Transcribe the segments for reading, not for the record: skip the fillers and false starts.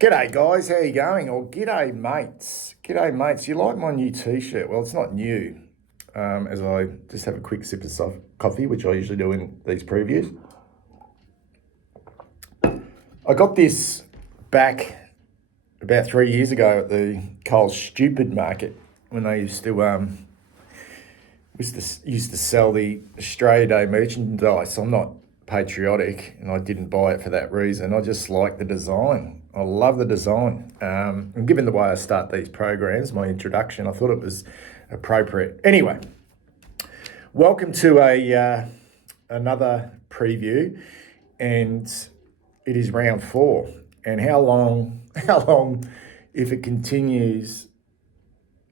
G'day guys, how you going? Or g'day mates. G'day mates. You like my new t-shirt? Well, it's not new. As I just have a quick sip of coffee, which I usually do in these previews. I got this back about 3 years ago at the Coles Stupid Market when they used to sell the Australia Day merchandise. I'm not patriotic and I didn't buy it for that reason. I just like the design. I love the design. And given the way I start these programs, my introduction, I thought it was appropriate. Anyway, welcome to another preview, and it is round 4. And how long, if it continues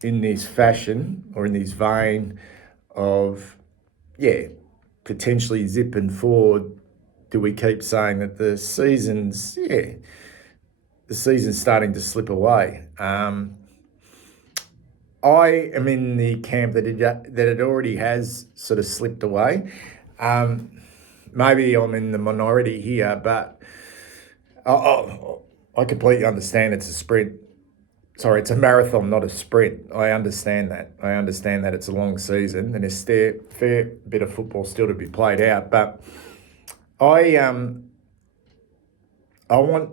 in this fashion or in this vein of, potentially zipping forward, do we keep saying that the season's starting to slip away? I am in the camp that it already has sort of slipped away. Maybe I'm in the minority here, but I completely understand it's a sprint. Sorry, it's a marathon, not a sprint. I understand that. It's a long season and there's a fair bit of football still to be played out. But I want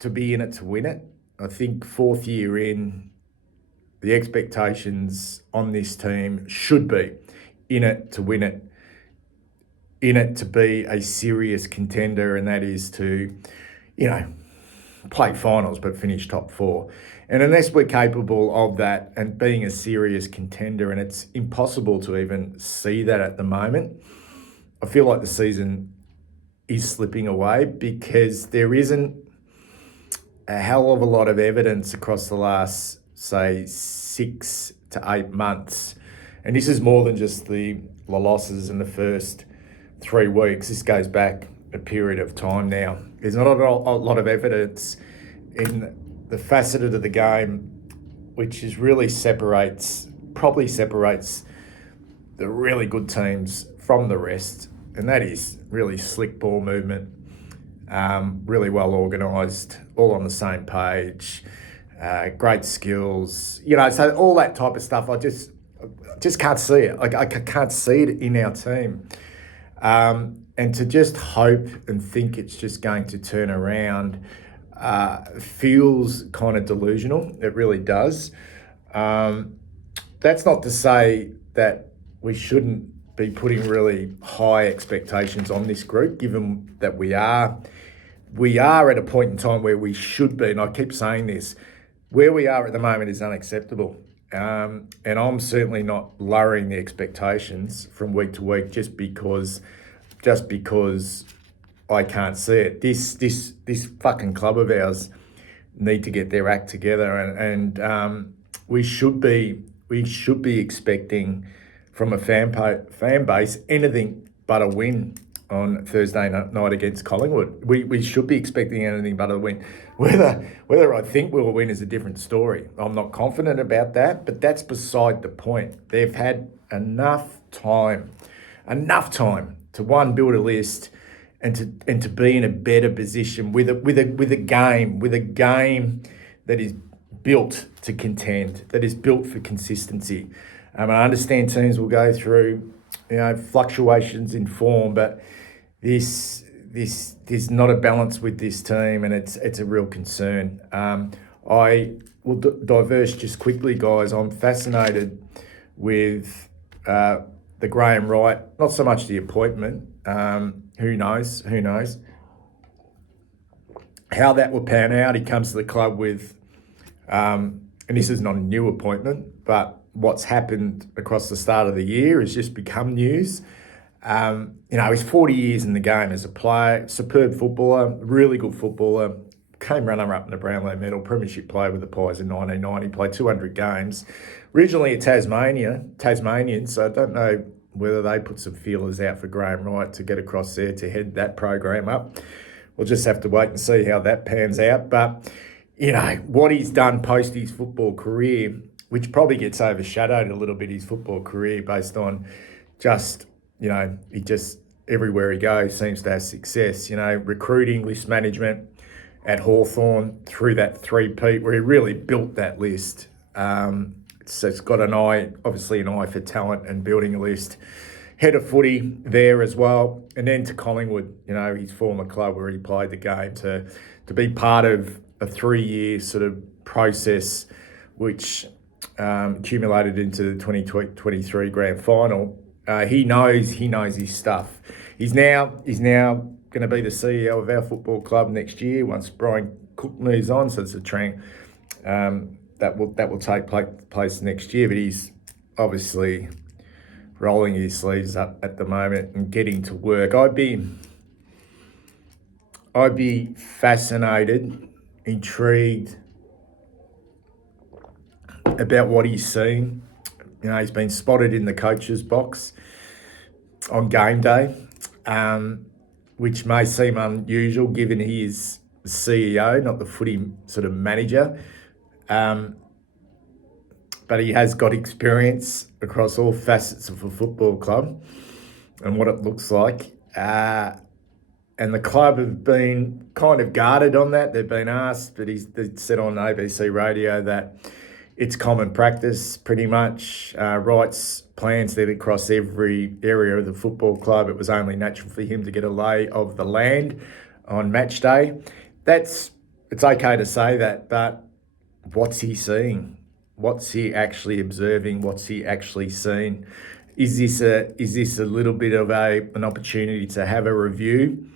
to be in it to win it. I think 4th year in, the expectations on this team should be in it to win it, in it to be a serious contender, and that is to, play finals but finish top 4. And unless we're capable of that and being a serious contender, and it's impossible to even see that at the moment, I feel like the season is slipping away because there isn't a hell of a lot of evidence across the last, say, 6 to 8 months. And this is more than just the losses in the first 3 weeks. This goes back a period of time now. There's not a lot of evidence in the facet of the game which is really separates the really good teams from the rest, and that is really slick ball movement, really well organised, all on the same page, great skills, so all that type of stuff. I just can't see it. I can't see it in our team. And to just hope and think it's just going to turn around feels kind of delusional. It really does. That's not to say that we shouldn't be putting really high expectations on this group, given that we are at a point in time where we should be, and I keep saying this, where we are at the moment is unacceptable. And I'm certainly not lowering the expectations from week to week just because I can't see it. This fucking club of ours need to get their act together, and we should be expecting from a fan base anything but a win on Thursday night against Collingwood. We should be expecting anything but a win. Whether I think we'll win is a different story. I'm not confident about that, but that's beside the point. They've had enough time to build a list and to be in a better position with a game that is built to contend, that is built for consistency. I understand teams will go through fluctuations in form, but there's not a balance with this team, and it's a real concern. I will diverse just quickly, guys. I'm fascinated with the Graeme Wright, not so much the appointment. Who knows how that will pan out. He comes to the club with, and this is not a new appointment, but what's happened across the start of the year has just become news. He's 40 years in the game as a player, superb footballer, really good footballer, came runner-up in the Brownlow Medal, premiership player with the Pies in 1990, played 200 games. Originally a Tasmanian, so I don't know whether they put some feelers out for Graeme Wright to get across there to head that program up. We'll just have to wait and see how that pans out. But, what he's done post his football career, which probably gets overshadowed a little bit, his football career, based on he just everywhere he goes seems to have success. Recruiting, list management, at Hawthorn through that three-peat where he really built that list. So it's got obviously an eye for talent and building a list. Head of footy there as well. And then to Collingwood, his former club where he played the game, to be part of a 3-year sort of process which accumulated into the 2023 grand final. He knows his stuff. He's now going to be the CEO of our football club next year once Brian Cook moves on. So it's a trend that will take place next year. But he's obviously rolling his sleeves up at the moment and getting to work. I'd be fascinated, intrigued about what he's seen. He's been spotted in the coach's box on game day, which may seem unusual given he is the CEO, not the footy sort of manager. But he has got experience across all facets of a football club and what it looks like. And the club have been kind of guarded on that. They've been asked, but they said on ABC radio that it's common practice pretty much. Wright's plans that across every area of the football club. It was only natural for him to get a lay of the land on match day. It's okay to say that, but what's he seeing? What's he actually observing? What's he actually seen? Is this a little bit of an opportunity to have a review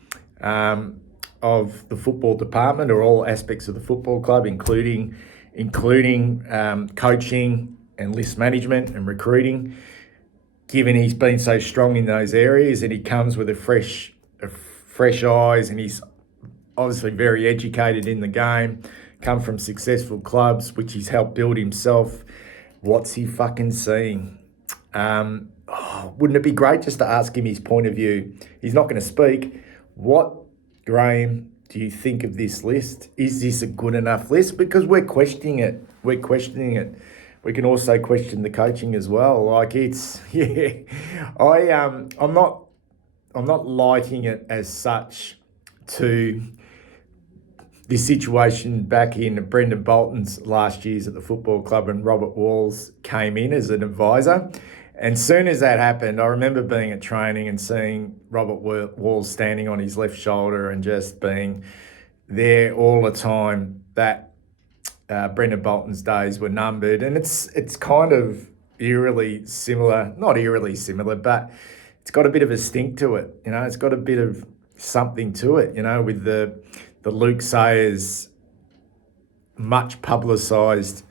of the football department or all aspects of the football club, including coaching and list management and recruiting, given he's been so strong in those areas and he comes with fresh eyes, and he's obviously very educated in the game, come from successful clubs, which he's helped build himself. What's he fucking seeing? Wouldn't it be great just to ask him his point of view? He's not going to speak. What, Graeme, do you think of this list? Is this a good enough list? Because we're questioning it. We can also question the coaching as well. I'm not liking it as such to this situation back in Brendan Bolton's last years at the football club, and Robert Walls came in as an advisor. And soon as that happened, I remember being at training and seeing Robert Walls standing on his left shoulder and just being there all the time. That Brendan Bolton's days were numbered, and it's kind of eerily similar, not eerily similar, but it's got a bit of a stink to it. It's got a bit of something to it. With the Luke Sayers much publicised.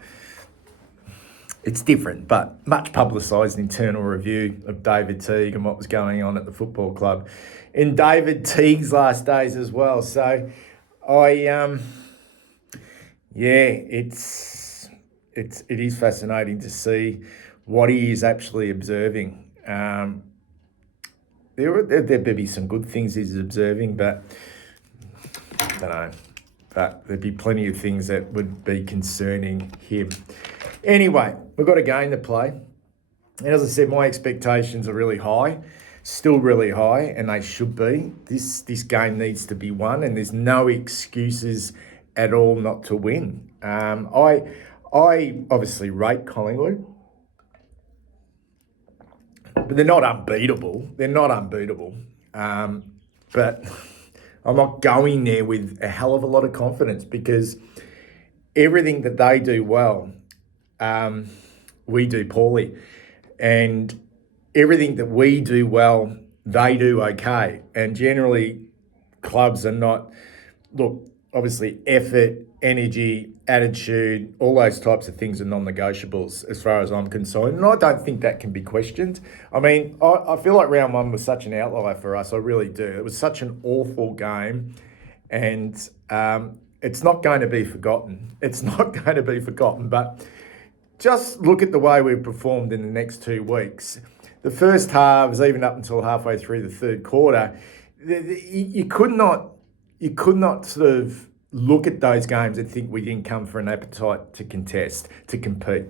It's different, but much publicised internal review of David Teague and what was going on at the football club in David Teague's last days as well. So it is fascinating to see what he is actually observing. There may be some good things he's observing, but I don't know. But there'd be plenty of things that would be concerning him. Anyway, we've got a game to play. And as I said, my expectations are really high, still really high, and they should be. This game needs to be won, and there's no excuses at all not to win. I obviously rate Collingwood, but they're not unbeatable. But I'm not going there with a hell of a lot of confidence, because everything that they do well, we do poorly. And everything that we do well, they do okay. And generally, clubs are not, obviously effort, energy, attitude, all those types of things are non-negotiables as far as I'm concerned. And I don't think that can be questioned. I mean, I feel like round one was such an outlier for us. I really do. It was such an awful game. And it's not going to be forgotten. But just look at the way we've performed in the next 2 weeks. The first halves, even up until halfway through the third quarter, you could not sort of look at those games and think we didn't come for an appetite to contest, to compete.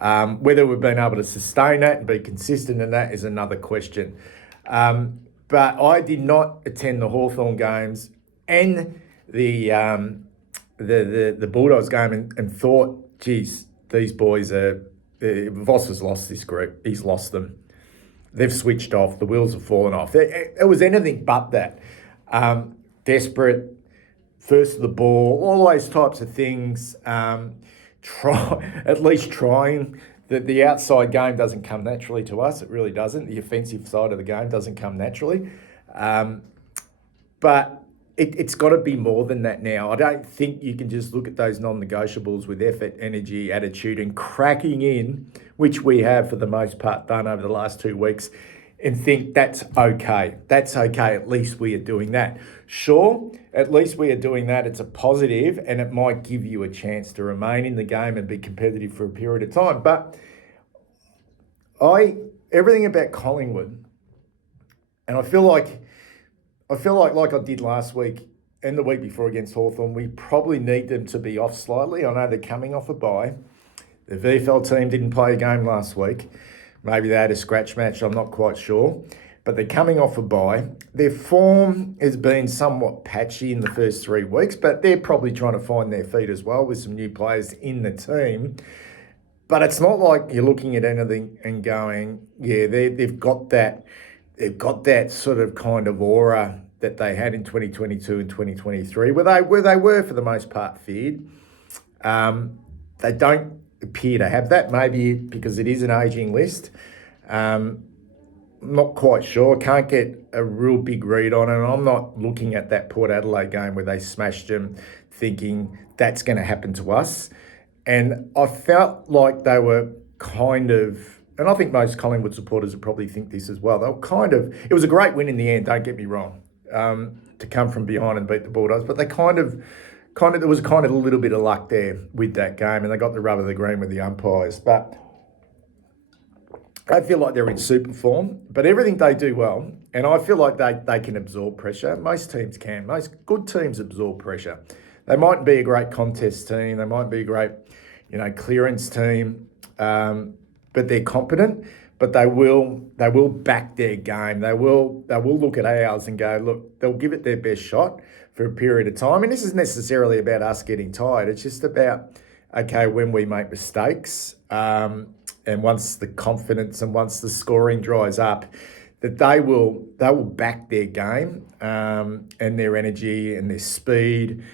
Whether we've been able to sustain that and be consistent in that is another question. But I did not attend the Hawthorn games, and the Bulldogs game and thought, geez, these boys are. Voss has lost this group. He's lost them. They've switched off. The wheels have fallen off. It was anything but that. Desperate, first of the ball, all those types of things. At least trying. The outside game doesn't come naturally to us. It really doesn't. The offensive side of the game doesn't come naturally. But it's got to be more than that now. I don't think you can just look at those non-negotiables with effort, energy, attitude, and cracking in, which we have for the most part done over the last 2 weeks, and think that's okay. That's okay. At least we are doing that. Sure, at least we are doing that. It's a positive, and it might give you a chance to remain in the game and be competitive for a period of time. But everything about Collingwood, and I feel like I did last week and the week before against Hawthorn, we probably need them to be off slightly. I know they're coming off a bye. The VFL team didn't play a game last week. Maybe they had a scratch match, I'm not quite sure. But they're coming off a bye. Their form has been somewhat patchy in the first 3 weeks, but they're probably trying to find their feet as well with some new players in the team. But it's not like you're looking at anything and going, yeah, they've got that sort of kind of aura that they had in 2022 and 2023, where they were for the most part feared. They don't appear to have that, maybe because it is an ageing list. Not quite sure. Can't get a real big read on it. I'm not looking at that Port Adelaide game where they smashed them thinking that's going to happen to us. And I felt like they were kind of, and I think most Collingwood supporters would probably think this as well, they were kind of, it was a great win in the end, don't get me wrong, to come from behind and beat the Bulldogs, but they there was kind of a little bit of luck there with that game, and they got the rub of the green with the umpires. But I feel like they're in super form, but everything they do well, and I feel like they can absorb pressure. Most teams can. Most good teams absorb pressure. They mightn't be a great contest team. They might be a great, clearance team, but they're competent. But they will back their game. They will look at ours and go, look, they'll give it their best shot for a period of time. And this isn't necessarily about us getting tired. It's just about, okay, when we make mistakes, and once the confidence and once the scoring dries up, that they will back their game and their energy and their speed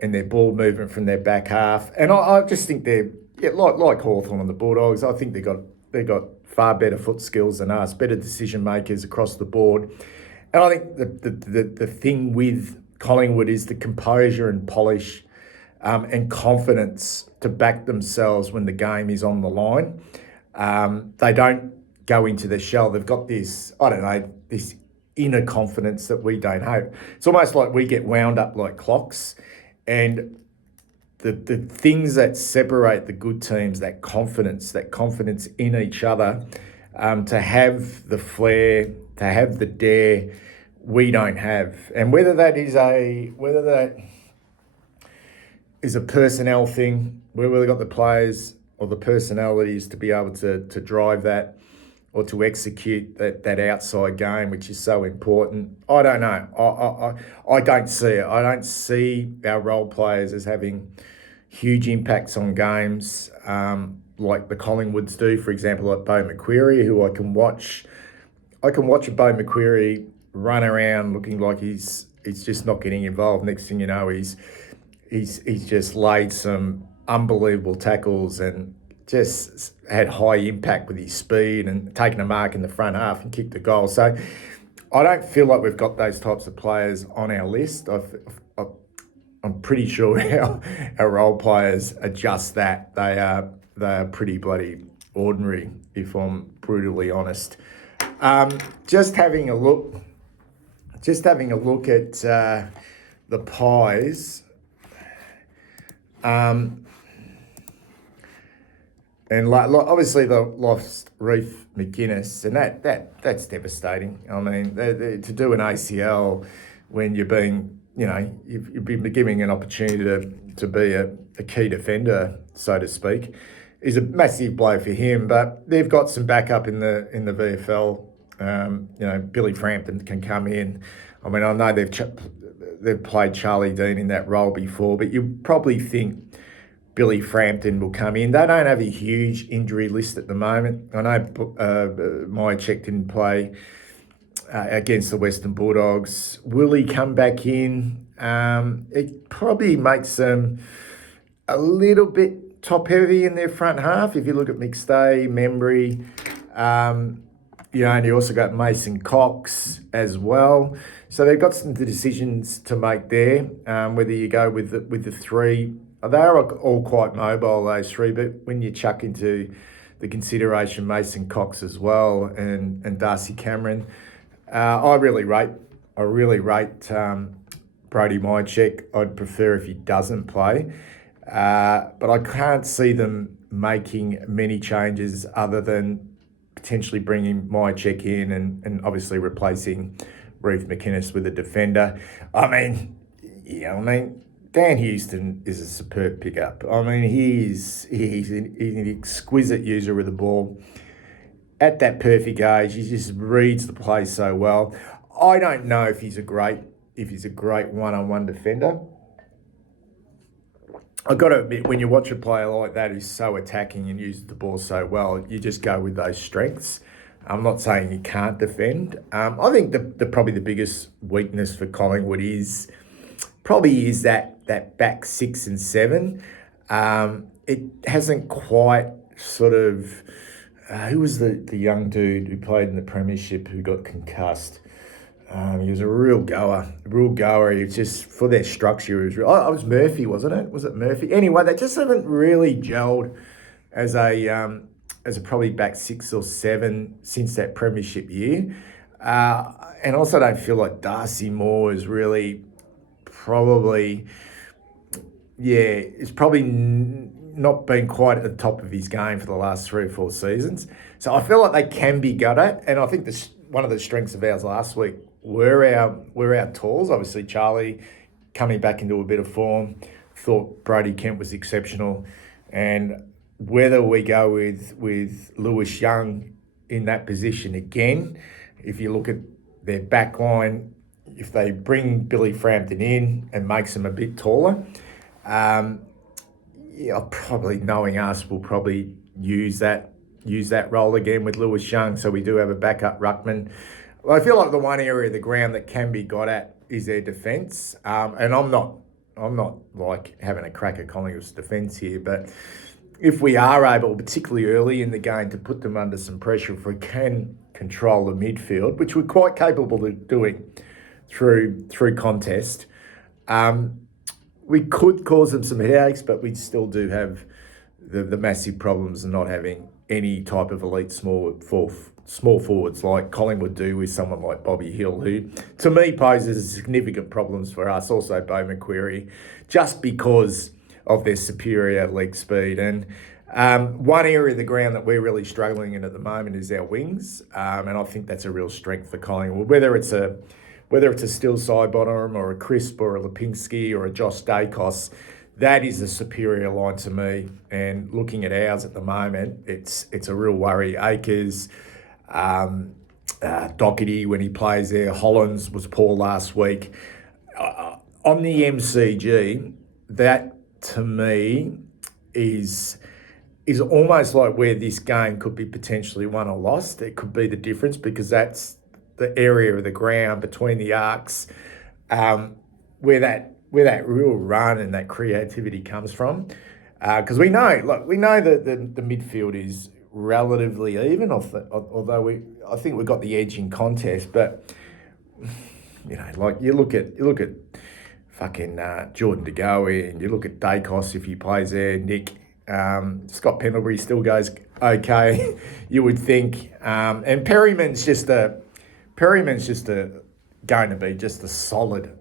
and their ball movement from their back half. And I just think they're like Hawthorn and the Bulldogs. I think they got far better foot skills than us, better decision makers across the board. And I think the thing with Collingwood is the composure and polish and confidence to back themselves when the game is on the line. They don't go into the shell. They've got this, this inner confidence that we don't have. It's almost like we get wound up like clocks, and the things that separate the good teams, that confidence in each other, to have the flair, to have the dare, we don't have. And whether that is a personnel thing, where we've got the players or the personalities to be able to drive that or to execute that outside game, which is so important, I don't know. I don't see it. I don't see our role players as having huge impacts on games like the Collingwoods do, for example, like Beau McQuarrie, who I can watch a Beau McQuarrie run around looking like he's just not getting involved. Next thing you know, he's just laid some unbelievable tackles and just had high impact with his speed and taken a mark in the front half and kicked a goal. So I don't feel like we've got those types of players on our list. I'm pretty sure our role players are just that. They are pretty bloody ordinary, if I'm brutally honest. Just having a look at the Pies. And obviously they lost Reef McGuinness, and that's devastating. I mean, to do an ACL when you're being, you've been given an opportunity to be a key defender, so to speak, is a massive blow for him. But they've got some backup in the VFL. Billy Frampton can come in. I mean, I know they've played Charlie Dean in that role before, but you probably think Billy Frampton will come in. They don't have a huge injury list at the moment. I know Myercheck didn't play against the Western Bulldogs. Will he come back in? It probably makes them a little bit top heavy in their front half. If you look at McStay, Membry, and you also got Mason Cox as well. So they've got some decisions to make there. Whether you go with the three, they are all quite mobile, those three. But when you chuck into the consideration Mason Cox as well and Darcy Cameron, I really rate Brody Myercheck. I'd prefer if he doesn't play. But I can't see them making many changes other than potentially bringing Myercheck in and obviously replacing Reece McInnes with a defender. Dan Houston is a superb pickup. He's an exquisite user of the ball. At that perfect age, he just reads the play so well. I don't know if he's a great one-on-one defender. I've got to admit, when you watch a player like that who's so attacking and uses the ball so well, you just go with those strengths. I'm not saying he can't defend. I think probably the biggest weakness for Collingwood is that back 6 and 7. It hasn't quite sort of... who was the young dude who played in the Premiership who got concussed? He was a real goer. He was just, for their structure, it was Murphy, wasn't it? Was it Murphy? Anyway, they just haven't really gelled as a probably back 6 or 7 since that Premiership year. And also don't feel like Darcy Moore is really probably not been quite at the top of his game for the last 3 or 4 seasons. So I feel like they can be gut at, and I think one of the strengths of ours last week were our tools. Obviously, Charlie coming back into a bit of form. Thought Brody Kemp was exceptional, and whether we go with Lewis Young in that position again, if you look at their back line, if they bring Billy Frampton in and makes him a bit taller, probably, knowing us, we'll probably use that role again with Lewis Young. So we do have a backup ruckman. Well, I feel like the one area of the ground that can be got at is their defence. And I'm not like having a crack at Collingwood's defence here, but if we are able, particularly early in the game, to put them under some pressure, if we can control the midfield, which we're quite capable of doing through contest, we could cause them some headaches, but we still do have the massive problems of not having any type of elite small forwards like Collingwood do with someone like Bobby Hill, who to me poses significant problems for us. Also Beau McQuarrie, just because of their superior leg speed. And one area of the ground that we're really struggling in at the moment is our wings, and I think that's a real strength for Collingwood. Whether it's a Still Sidebottom or a Crisp or a Lipinski or a Josh Dacos, that is a superior line to me. And looking at ours at the moment, it's a real worry. Akers, Doherty when he plays there, Hollands was poor last week. On the MCG, that to me is almost like where this game could be potentially won or lost. It could be the difference, because that's the area of the ground between the arcs where that real run and that creativity comes from. Because we know that the midfield is relatively even, although I think we've got the edge in contest. But you look at fucking Jordan De Goey, and you look at Dacos if he plays there, Nick, Scott Pendlebury still goes okay, you would think, and Perryman's going to be just a solid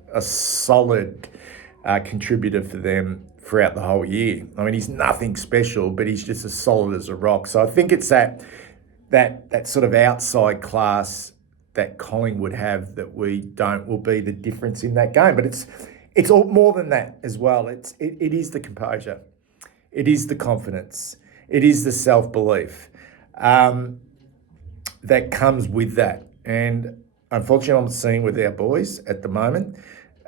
contributor for them throughout the whole year. I mean, he's nothing special, but he's just as solid as a rock. So I think it's that sort of outside class that Collingwood have that we don't will be the difference in that game. But it's all more than that as well. It is the composure, it is the confidence, it is the self-belief that comes with that. And unfortunately, I'm seeing with our boys at the moment,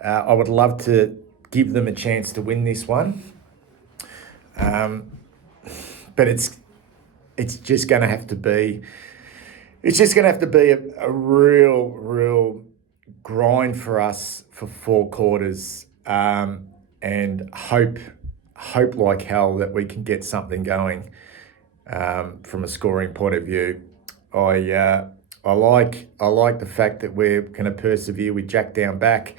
I would love to give them a chance to win this one. But it's just going to have to be a real grind for us for 4 quarters, and hope like hell that we can get something going from a scoring point of view. I like the fact that we're going to persevere with Jack down back.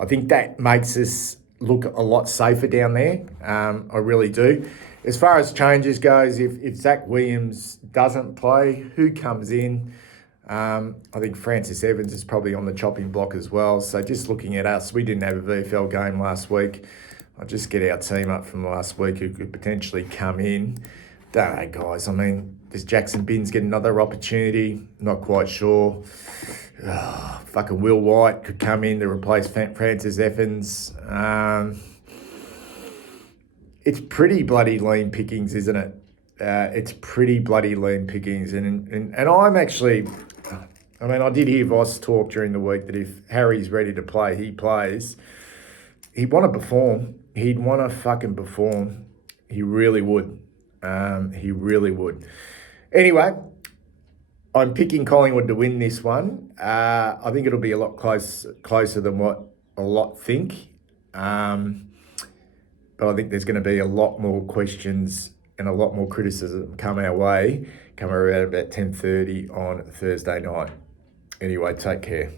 I think that makes us look a lot safer down there. I really do. As far as changes goes, if Zach Williams doesn't play, who comes in? I think Francis Evans is probably on the chopping block as well. So just looking at us, we didn't have a VFL game last week. I'll just get our team up from last week who could potentially come in. Don't know, guys. I mean, does Jackson Binns get another opportunity? Not quite sure. Fucking Will White could come in to replace Francis Evans. It's pretty bloody lean pickings, isn't it? It's pretty bloody lean pickings. And I'm actually... I mean, I did hear Voss talk during the week that if Harry's ready to play, he plays. He'd want to perform. He'd want to fucking perform. He really would. He really would. Anyway, I'm picking Collingwood to win this one. I think it'll be a lot closer than what a lot think. But I think there's going to be a lot more questions and a lot more criticism come our way, come around about 10:30 on Thursday night. Anyway, take care.